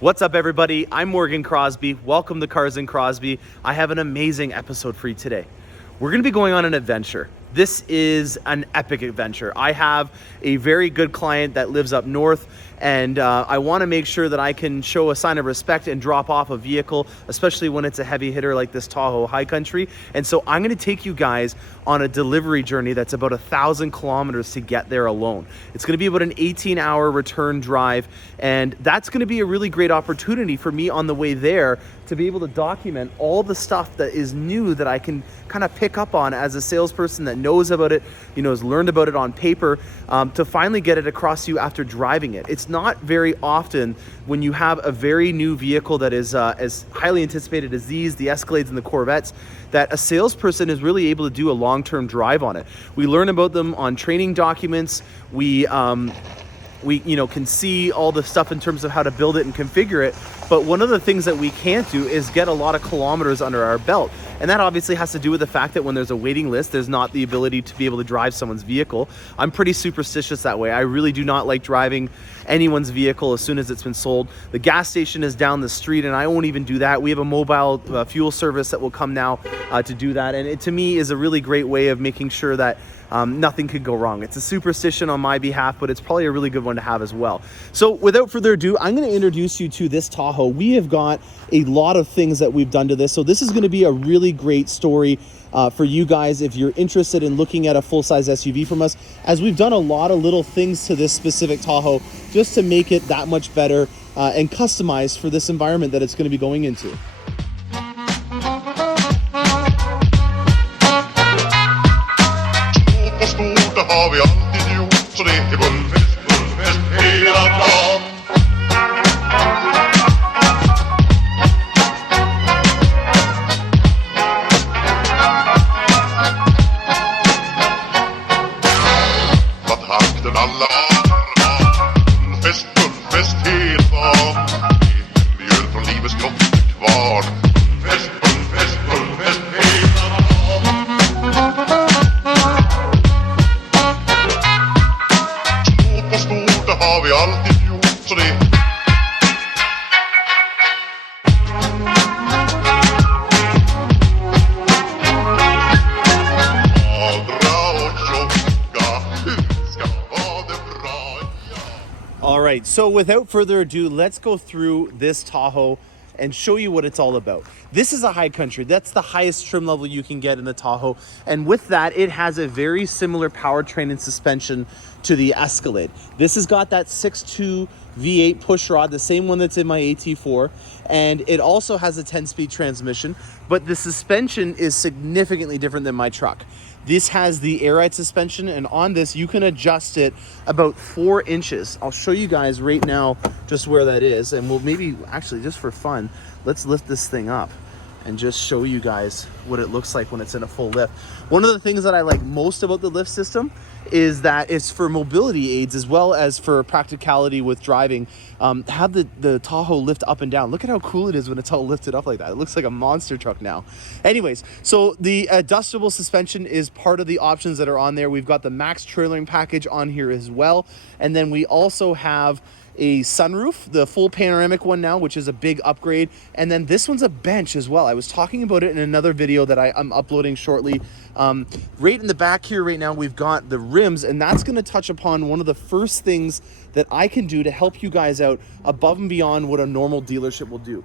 What's up, everybody? I'm Morgan Crosbie. Welcome to Cars and Crosbie. I have an amazing episode for you today. We're going to be going on an adventure. This is an epic adventure. I have a very good client that lives up north, and I want to make sure that I can show a sign of respect and drop off a vehicle, especially when it's a heavy hitter like this Tahoe high country. And so I'm going to take you guys on a delivery journey that's about 1,000 kilometers to get there alone. It's going to be about an 18-hour return drive, and that's going to be a really great opportunity for me on the way there to be able to document all the stuff that is new that I can kind of pick up on as a salesperson that knows about it, has learned about it on paper, to finally get it across to you after driving it. It's not very often when you have a very new vehicle that is as highly anticipated as these, the Escalades and the Corvettes, that a salesperson is really able to do a long-term drive on it. We learn about them on training documents. We can see all the stuff in terms of how to build it and configure it. But one of the things that we can't do is get a lot of kilometers under our belt. And that obviously has to do with the fact that when there's a waiting list, there's not the ability to be able to drive someone's vehicle. I'm pretty superstitious that way. I really do not like driving anyone's vehicle as soon as it's been sold. The gas station is down the street, and I won't even do that. We have a mobile fuel service that will come now to do that. And it, to me, is a really great way of making sure that nothing could go wrong. It's a superstition on my behalf, but it's probably a really good one to have as well. So without further ado, I'm going to introduce you to this Tahoe. We have got a lot of things that we've done to this. So this is going to be a really great story for you guys if you're interested in looking at a full-size SUV from us, as we've done a lot of little things to this specific Tahoe just to make it that much better and customized for this environment that it's going to be going into. Har vi alltid gjort, så det är bullfest, bullfest hela dagen. Vad takten alla armar, bullfest, bullfest hela dagen. Det är mjöl från livets grottekvarn. Bullfest, bullfest, bullfest hela dagen. Har vi alltid gjort, så det All right, so without further ado, let's go through this Tahoe and show you what it's all about. This is a high country. That's the highest trim level you can get in the Tahoe. And with that, it has a very similar powertrain and suspension to the Escalade. This has got that 6.2 V8 push rod, the same one that's in my AT4. And it also has a 10-speed transmission, but the suspension is significantly different than my truck. This has the air ride suspension, and on this you can adjust it about 4 inches. I'll show you guys right now just where that is, and we'll maybe actually, just for fun, let's lift this thing up and just show you guys what it looks like when it's in a full lift. One of the things that I like most about the lift system is that it's for mobility aids as well as for practicality with driving. Have the Tahoe lift up and down. Look at how cool it is when it's all lifted up like that. It looks like a monster truck now. Anyways, so the adjustable suspension is part of the options that are on there. We've got the max trailering package on here as well. And then we also have a sunroof, the full panoramic one now, which is a big upgrade. And then this one's a bench as well. I was talking about it in another video that I'm uploading shortly. Right in the back here right now, we've got the rims, and that's going to touch upon one of the first things that I can do to help you guys out above and beyond what a normal dealership will do.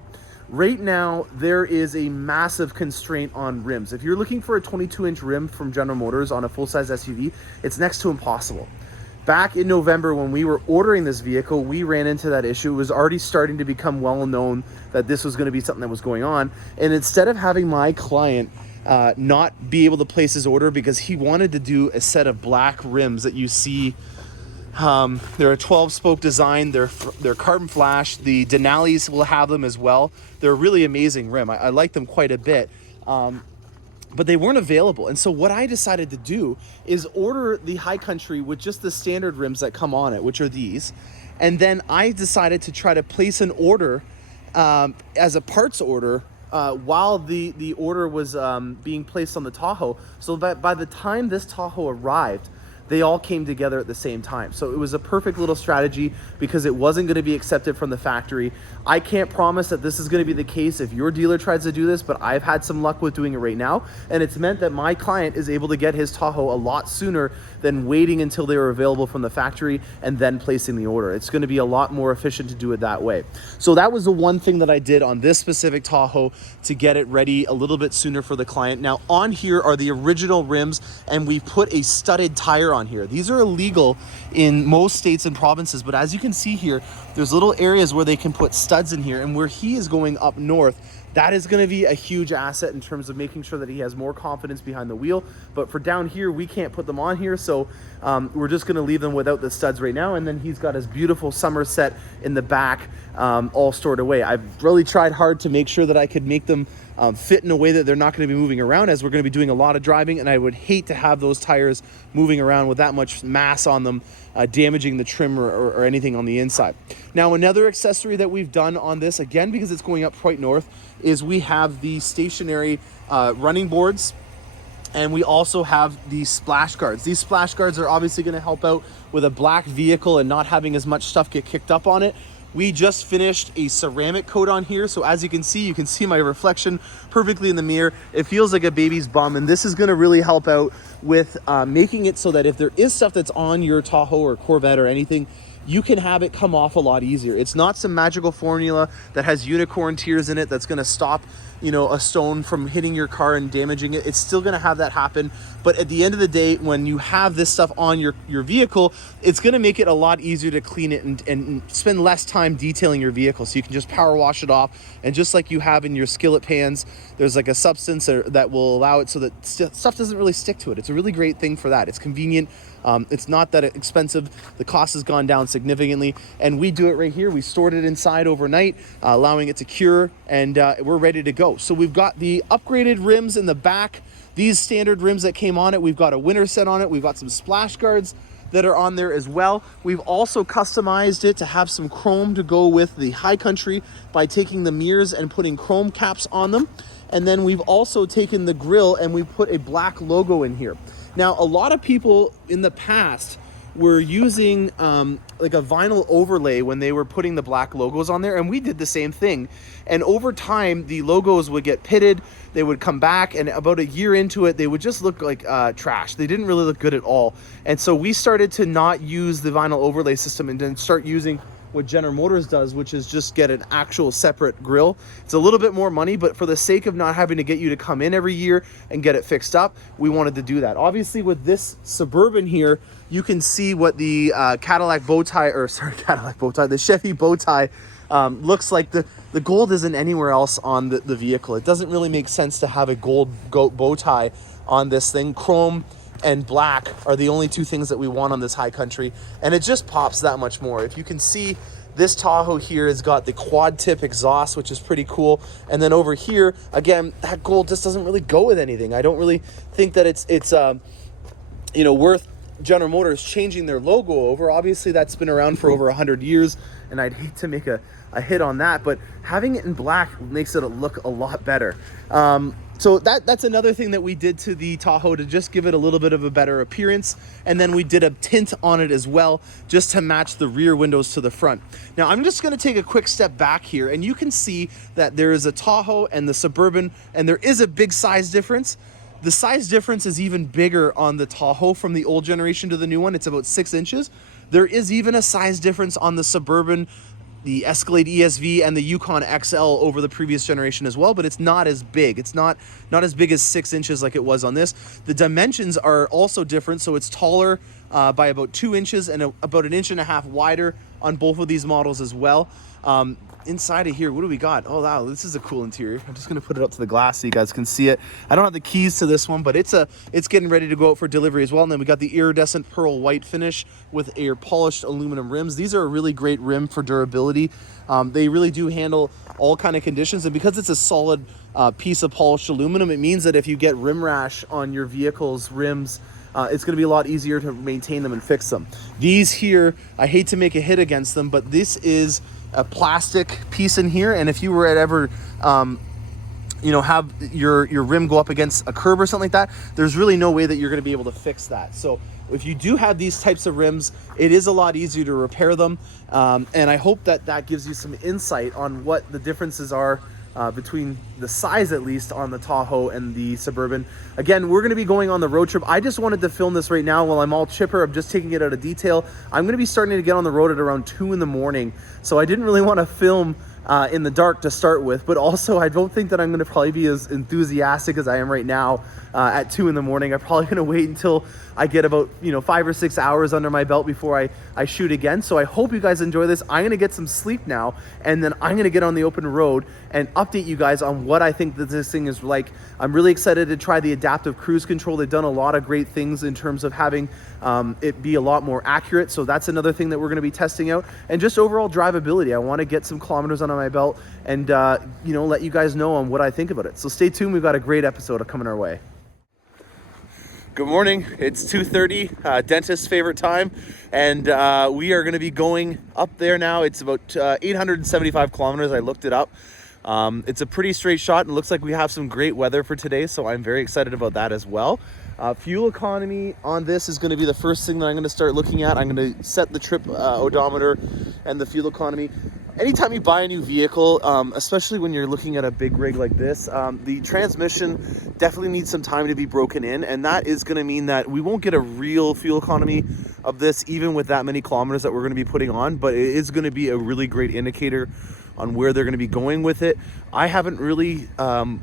Right now, there is a massive constraint on rims. If you're looking for a 22-inch rim from General Motors on a full-size SUV, it's next to impossible. Back in November, when we were ordering this vehicle, we ran into that issue. It was already starting to become well known that this was going to be something that was going on. And instead of having my client not be able to place his order because he wanted to do a set of black rims that you see, they're a 12-spoke design. They're carbon flash. The Denali's will have them as well. They're a really amazing rim. I like them quite a bit. But they weren't available. And so what I decided to do is order the high country with just the standard rims that come on it, which are these. And then I decided to try to place an order as a parts order while the order was being placed on the Tahoe, so that by the time this Tahoe arrived, they all came together at the same time. So it was a perfect little strategy because it wasn't going to be accepted from the factory. I can't promise that this is going to be the case if your dealer tries to do this, but I've had some luck with doing it right now, and it's meant that my client is able to get his Tahoe a lot sooner than waiting until they were available from the factory and then placing the order. It's going to be a lot more efficient to do it that way. So that was the one thing that I did on this specific Tahoe to get it ready a little bit sooner for the client. Now on here are the original rims, and we put a studded tire on here. These are illegal in most states and provinces, but as you can see here, there's little areas where they can put studs in here, and where he is going up north, that is going to be a huge asset in terms of making sure that he has more confidence behind the wheel. But for down here, we can't put them on here, so we're just going to leave them without the studs right now. And then he's got his beautiful Somerset in the back, all stored away. I've really tried hard to make sure that I could make them fit in a way that they're not going to be moving around, as we're going to be doing a lot of driving, and I would hate to have those tires moving around with that much mass on them, damaging the trim or anything on the inside. Now another accessory that we've done on this, again because it's going up quite north, is we have the stationary running boards, and we also have these splash guards. These splash guards are obviously going to help out with a black vehicle and not having as much stuff get kicked up on it. We just finished a ceramic coat on here, so as you can see my reflection perfectly in the mirror. It feels like a baby's bum, and this is going to really help out with making it so that if there is stuff that's on your Tahoe or Corvette or anything, you can have it come off a lot easier. It's not some magical formula that has unicorn tears in it that's going to stop, you know, a stone from hitting your car and damaging it. It's still going to have that happen, but at the end of the day, when you have this stuff on your vehicle, it's going to make it a lot easier to clean it and spend less time detailing your vehicle. So you can just power wash it off, and just like you have in your skillet pans, there's like a substance that will allow it so that stuff doesn't really stick to it. It's a really great thing for that. It's convenient. It's not that expensive. The cost has gone down significantly, and we do it right here. We stored it inside overnight, allowing it to cure, and we're ready to go. So we've got the upgraded rims in the back, these standard rims that came on it. We've got a winter set on it. We've got some splash guards that are on there as well. We've also customized it to have some chrome to go with the High Country by taking the mirrors and putting chrome caps on them. And then we've also taken the grille and we put a black logo in here. Now, a lot of people in the past were using like a vinyl overlay when they were putting the black logos on there, and we did the same thing. And over time, the logos would get pitted, they would come back, and about a year into it, they would just look like trash. They didn't really look good at all. And so we started to not use the vinyl overlay system and then start using what General Motors does, which is just get an actual separate grille. It's a little bit more money, but for the sake of not having to get you to come in every year and get it fixed up, we wanted to do that. Obviously, with this Suburban here, you can see what the the Chevy bow tie looks like. The gold isn't anywhere else on the vehicle. It doesn't really make sense to have a gold bow tie on this thing. Chrome and black are the only two things that we want on this High Country, and it just pops that much more. If you can see, this Tahoe here has got the quad tip exhaust, which is pretty cool. And then over here, again, that gold just doesn't really go with anything. I don't really think that it's worth General Motors changing their logo over. Obviously, that's been around for over 100 years, and I'd hate to make a hit on that, but having it in black makes it look a lot better. So that's another thing that we did to the Tahoe to just give it a little bit of a better appearance. And then we did a tint on it as well, just to match the rear windows to the front. Now I'm just gonna take a quick step back here, and you can see that there is a Tahoe and the Suburban, and there is a big size difference. The size difference is even bigger on the Tahoe from the old generation to the new one. It's about 6 inches. There is even a size difference on the Suburban, the Escalade ESV, and the Yukon XL over the previous generation as well, but it's not as big. It's not as big as 6 inches like it was on this. The dimensions are also different, so it's taller by about 2 inches and about 1.5 inches wider on both of these models as well. Inside of here, what do we got? Oh wow, this is a cool interior. I'm just gonna put it up to the glass so you guys can see it. I don't have the keys to this one, but it's getting ready to go out for delivery as well. And then we got the iridescent pearl white finish with a polished aluminum rims. These are a really great rim for durability. They really do handle all kind of conditions, and because it's a solid piece of polished aluminum, it means that if you get rim rash on your vehicle's rims, it's going to be a lot easier to maintain them and fix them. These here, I hate to make a hit against them, but this is a plastic piece in here, and if you were to ever have your rim go up against a curb or something like that, there's really no way that you're going to be able to fix that. So if you do have these types of rims, it is a lot easier to repair them. And I hope that that gives you some insight on what the differences are between the size, at least, on the Tahoe and the Suburban. Again, we're going to be going on the road trip. I just wanted to film this right now while I'm all chipper. I'm just taking it out of detail. I'm going to be starting to get on the road at around 2 in the morning. So I didn't really want to film in the dark to start with, but also I don't think that I'm going to probably be as enthusiastic as I am right now at 2 in the morning. I'm probably going to wait until I get about 5 or 6 hours under my belt before I shoot again. So I hope you guys enjoy this. I'm going to get some sleep now, and then I'm going to get on the open road and update you guys on what I think that this thing is like. I'm really excited to try the adaptive cruise control. They've done a lot of great things in terms of having it be a lot more accurate. So that's another thing that we're going to be testing out, and just overall drivability. I want to get some kilometers under my belt and let you guys know on what I think about it. So stay tuned. We've got a great episode coming our way. Good morning. It's 2:30, dentist's favorite time, and we are going to be going up there now. It's about 875 kilometers. I looked it up. It's a pretty straight shot, and it looks like we have some great weather for today, so I'm very excited about that as well. Fuel economy on this is going to be the first thing that I'm going to start looking at. I'm going to set the trip odometer and the fuel economy. Anytime you buy a new vehicle, especially when you're looking at a big rig like this, the transmission definitely needs some time to be broken in, and that is going to mean that we won't get a real fuel economy of this even with that many kilometers that we're going to be putting on, but it is going to be a really great indicator on where they're going to be going with it. I haven't really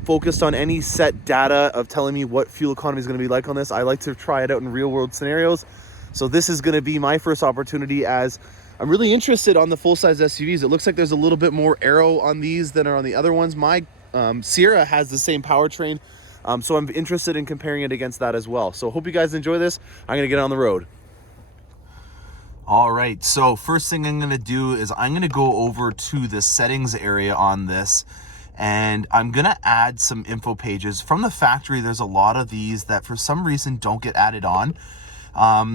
focused on any set data of telling me what fuel economy is going to be like on this. I like to try it out in real world scenarios. So this is going to be my first opportunity, as I'm really interested on the full-size SUVs. It looks like there's a little bit more aero on these than are on the other ones. My Sierra has the same powertrain, so I'm interested in comparing it against that as well. So hope you guys enjoy this. I'm going to get on the road. All right, so first thing I'm going to do is I'm going to go over to the settings area on this, and I'm going to add some info pages. From the factory, there's a lot of these that for some reason don't get added on.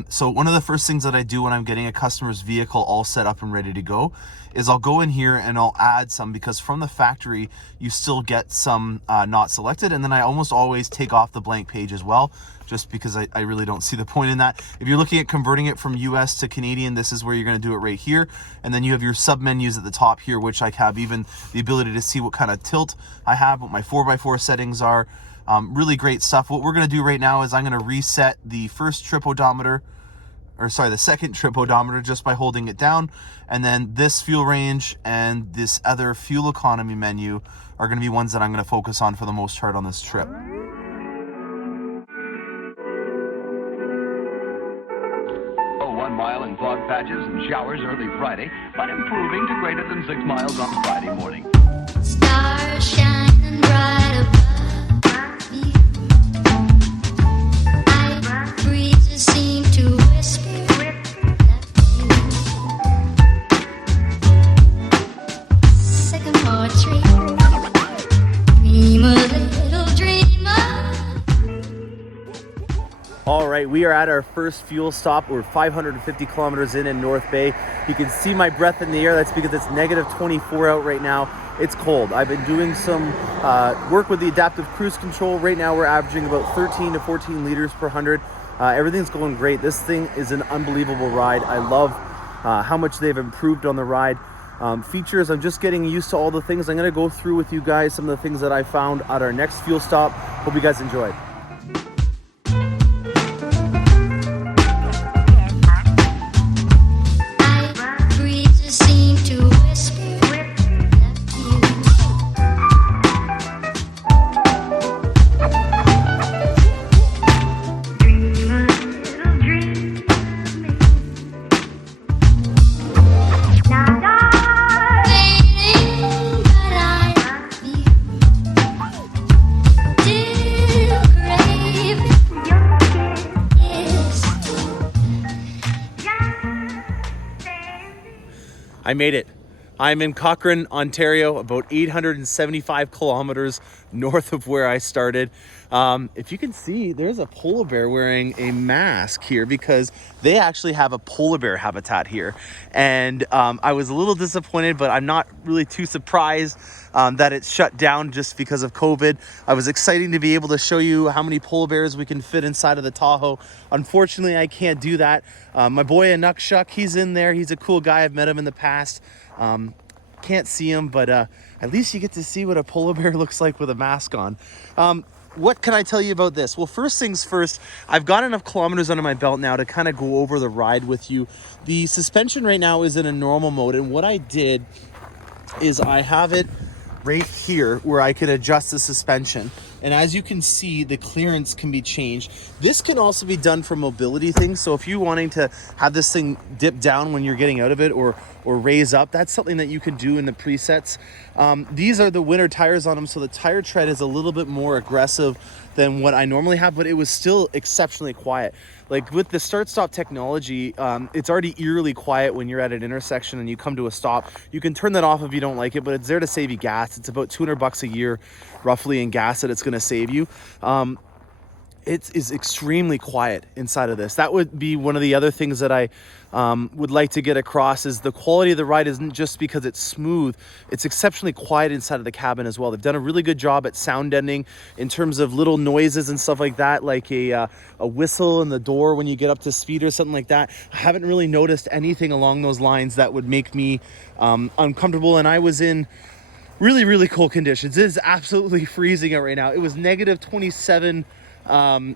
So one of the first things that I do when I'm getting a customer's vehicle all set up and ready to go is I'll go in here and I'll add some, because from the factory you still get some not selected, and then I almost always take off the blank page as well, just because I really don't see the point in that. If you're looking at converting it from US to Canadian, this is where you're going to do it right here, and then you have your sub menus at the top here, which I have even the ability to see what kind of tilt I have, what my 4x4 settings are. Really great stuff. What we're going to do right now is I'm going to reset the first trip odometer, or sorry, the second trip odometer, just by holding it down. And then this fuel range and this other fuel economy menu are going to be ones that I'm going to focus on for the most part on this trip. Oh, 1 mile in fog patches and showers early Friday, but improving to greater than 6 miles on Friday morning. Stars shining bright above. Breezes seem to whisper sycamore tree. Dream a little dreamer. All right, we are at our first fuel stop. We're 550 kilometers in North Bay. You can see my breath in the air. That's because it's negative 24 out right now. It's cold. I've been doing some work with the adaptive cruise control. Right now we're averaging about 13 to 14 liters per 100. Everything's going great. This thing is an unbelievable ride. I love how much they've improved on the ride. Features, I'm just getting used to all the things. I'm going to go through with you guys some of the things that I found at our next fuel stop. Hope you guys enjoy. Breezes seem to whisper. I made it. I'm in Cochrane, Ontario, about 875 kilometers north of where I started. If you can see, there's a polar bear wearing a mask here because they actually have a polar bear habitat here. And I was a little disappointed, but I'm not really too surprised that it's shut down just because of COVID. I was excited to be able to show you how many polar bears we can fit inside of the Tahoe. Unfortunately, I can't do that. My boy Anukshuk, he's in there. He's a cool guy. I've met him in the past. Can't see him, but at least you get to see what a polar bear looks like with a mask on. What can I tell you about this? Well, first things first, I've got enough kilometers under my belt now to kind of go over the ride with you. The suspension right now is in a normal mode, and what I did is I have it right here where I can adjust the suspension. And as you can see, the clearance can be changed. This can also be done for mobility things. So if you're wanting to have this thing dip down when you're getting out of it or raise up, that's something that you can do in the presets. These are the winter tires on them, so the tire tread is a little bit more aggressive than what I normally have, but it was still exceptionally quiet. Like with the start-stop technology, it's already eerily quiet when you're at an intersection and you come to a stop. You can turn that off if you don't like it, but it's there to save you gas. It's about $200 a year roughly in gas that it's going to save you. It is extremely quiet inside of this. That would be one of the other things that I would like to get across, is the quality of the ride isn't just because it's smooth, it's exceptionally quiet inside of the cabin as well. They've done a really good job at sound deadening in terms of little noises and stuff like that, like a whistle in the door when you get up to speed or something like that. I haven't really noticed anything along those lines that would make me uncomfortable. And I was in really cold conditions. It is absolutely freezing out right now. It was negative 27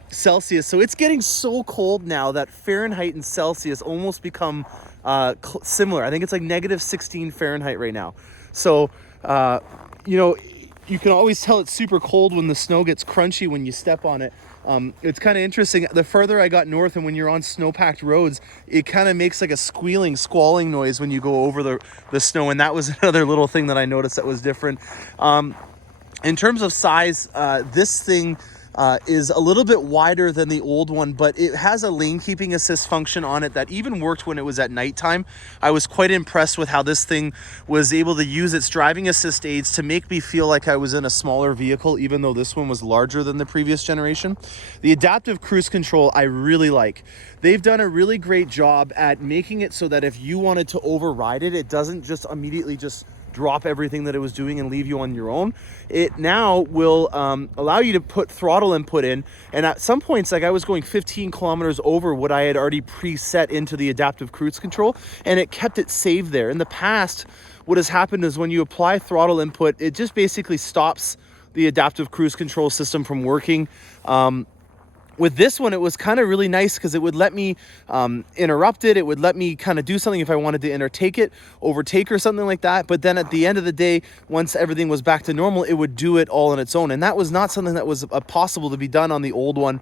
Celsius, so it's getting so cold now that Fahrenheit and Celsius almost become similar. I think it's like negative 16 Fahrenheit right now. So you know, you can always tell it's super cold when the snow gets crunchy when you step on it. It's kind of interesting. The further I got north, and when you're on snow-packed roads, it kind of makes like a squalling noise when you go over the snow, and that was another little thing that I noticed that was different. In terms of size, this thing is a little bit wider than the old one, but it has a lane keeping assist function on it that even worked when it was at nighttime. I was quite impressed with how this thing was able to use its driving assist aids to make me feel like I was in a smaller vehicle, even though this one was larger than the previous generation. The adaptive cruise control I really like. They've done a really great job at making it so that if you wanted to override it, it doesn't just immediately just drop everything that it was doing and leave you on your own. It now will allow you to put throttle input in, and at some points, like I was going 15 kilometers over what I had already preset into the adaptive cruise control, and it kept it saved there. In the past, what has happened is when you apply throttle input, it just basically stops the adaptive cruise control system from working. With this one, it was kind of really nice because it would let me interrupt it. It would let me kind of do something if I wanted to overtake or something like that. But then at the end of the day, once everything was back to normal, it would do it all on its own. And that was not something that was possible to be done on the old one.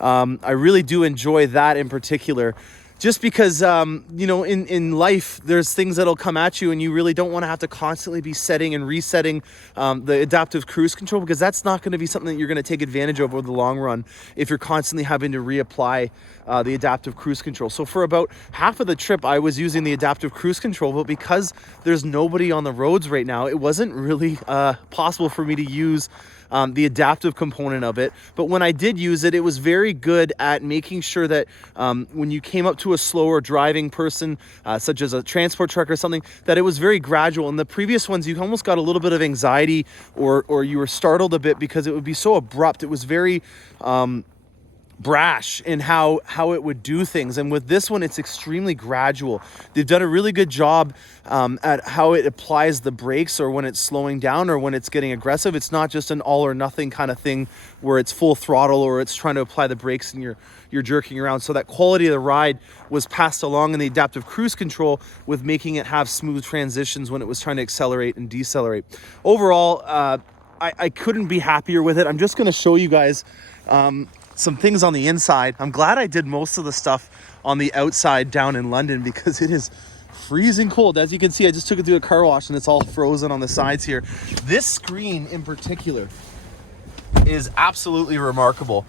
I really do enjoy that in particular. Just because, you know, in life, there's things that'll come at you and you really don't want to have to constantly be setting and resetting the adaptive cruise control, because that's not going to be something that you're going to take advantage of over the long run if you're constantly having to reapply the adaptive cruise control. So for about half of the trip, I was using the adaptive cruise control, but because there's nobody on the roads right now, it wasn't really possible for me to use the adaptive component of it. But when I did use it, it was very good at making sure that when you came up to a slower driving person, such as a transport truck or something, that it was very gradual. In the previous ones, you almost got a little bit of anxiety or you were startled a bit because it would be so abrupt. It was very brash in how it would do things. And with this one, it's extremely gradual. They've done a really good job at how it applies the brakes, or when it's slowing down or when it's getting aggressive. It's not just an all or nothing kind of thing where it's full throttle or it's trying to apply the brakes and you're jerking around. So that quality of the ride was passed along in the adaptive cruise control, with making it have smooth transitions when it was trying to accelerate and decelerate. Overall, I couldn't be happier with it. I'm just going to show you guys some things on the inside. I'm glad I did most of the stuff on the outside down in London, because it is freezing cold. As you can see, I just took it through a car wash and it's all frozen on the sides here. This screen in particular is absolutely remarkable.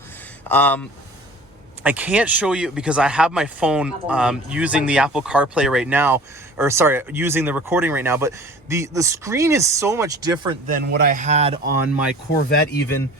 I can't show you because I have my phone using the Apple CarPlay right now, or sorry, using the recording right now, but the screen is so much different than what I had on my Corvette even,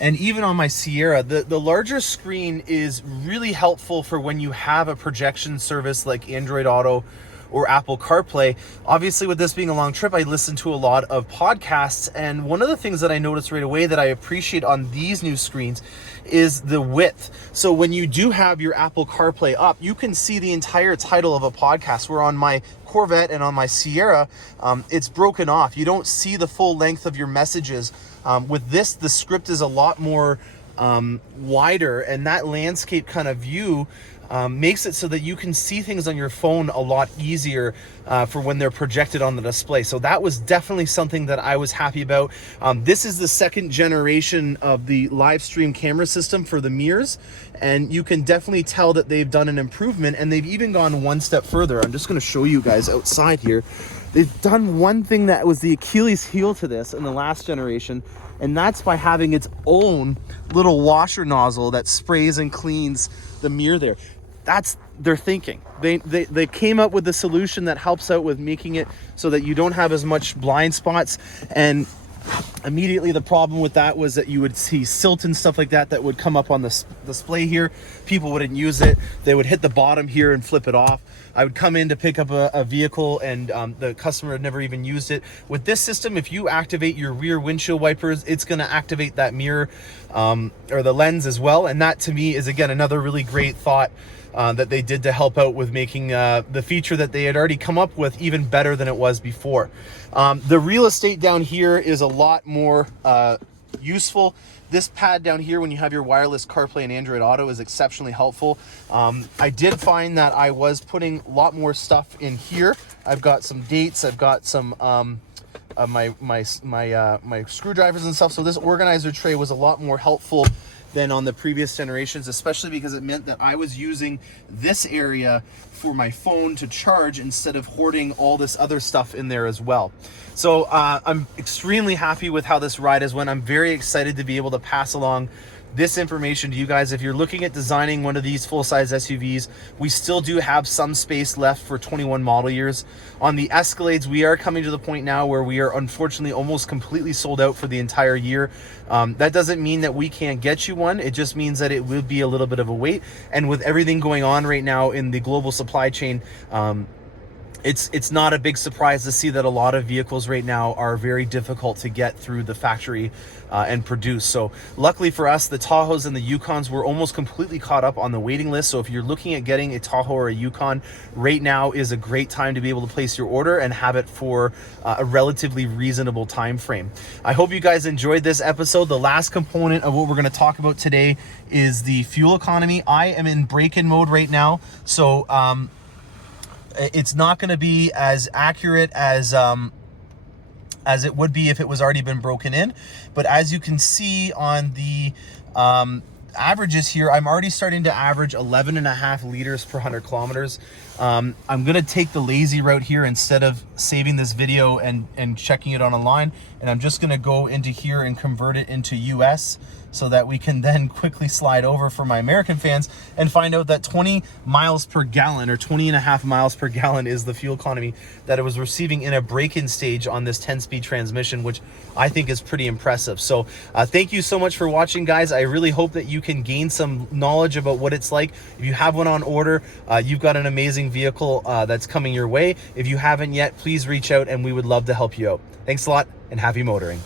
and even on my Sierra. The larger screen is really helpful for when you have a projection service like Android Auto or Apple CarPlay. Obviously, with this being a long trip, I listen to a lot of podcasts, and one of the things that I noticed right away that I appreciate on these new screens is the width. So when you do have your Apple CarPlay up, you can see the entire title of a podcast, where on my Corvette and on my Sierra, it's broken off. You don't see the full length of your messages. With this, the script is a lot more wider, and that landscape kind of view makes it so that you can see things on your phone a lot easier for when they're projected on the display. So that was definitely something that I was happy about. This is the second generation of the live stream camera system for the mirrors, and you can definitely tell that they've done an improvement, and they've even gone one step further. I'm just going to show you guys outside here. They've done one thing that was the Achilles heel to this in the last generation, and that's by having its own little washer nozzle that sprays and cleans the mirror there. That's their thinking. They came up with a solution that helps out with making it so that you don't have as much blind spots. And immediately the problem with that was that you would see silt and stuff like that that would come up on the display here. People wouldn't use it. They would hit the bottom here and flip it off. I would come in to pick up a vehicle, and the customer had never even used it. With this system, if you activate your rear windshield wipers, it's going to activate that mirror or the lens as well. And that, to me, is, again, another really great thought that they did to help out with making the feature that they had already come up with even better than it was before. The real estate down here is a lot more useful. This pad down here, when you have your wireless CarPlay and Android Auto, is exceptionally helpful. I did find that I was putting a lot more stuff in here. I've got some dates. I've got some my screwdrivers and stuff. So this organizer tray was a lot more helpful than on the previous generations, especially because it meant that I was using this area for my phone to charge instead of hoarding all this other stuff in there as well. So I'm extremely happy with how this ride has went. I'm very excited to be able to pass along this information to you guys. If you're looking at designing one of these full-size SUVs, we still do have some space left for 21 model years. On the Escalades, we are coming to the point now where we are unfortunately almost completely sold out for the entire year. That doesn't mean that we can't get you one. It just means that it will be a little bit of a wait. And with everything going on right now in the global supply chain, it's not a big surprise to see that a lot of vehicles right now are very difficult to get through the factory and produce. So luckily for us, the Tahoes and the Yukons were almost completely caught up on the waiting list. So if you're looking at getting a Tahoe or a Yukon, right now is a great time to be able to place your order and have it for a relatively reasonable time frame. I hope you guys enjoyed this episode. The last component of what we're going to talk about today is the fuel economy. I am in break-in mode right now, so it's not going to be as accurate as it would be if it was already been broken in. But as you can see on the averages here, I'm already starting to average 11.5 liters per 100 kilometers. I'm going to take the lazy route here instead of saving this video and checking it on a line. And I'm just going to go into here and convert it into US, so that we can then quickly slide over for my American fans and find out that 20 miles per gallon, or 20.5 miles per gallon, is the fuel economy that it was receiving in a break-in stage on this 10-speed transmission, which I think is pretty impressive. So thank you so much for watching, guys. I really hope that you can gain some knowledge about what it's like. If you have one on order, you've got an amazing vehicle that's coming your way. If you haven't yet, please reach out and we would love to help you out. Thanks a lot and happy motoring.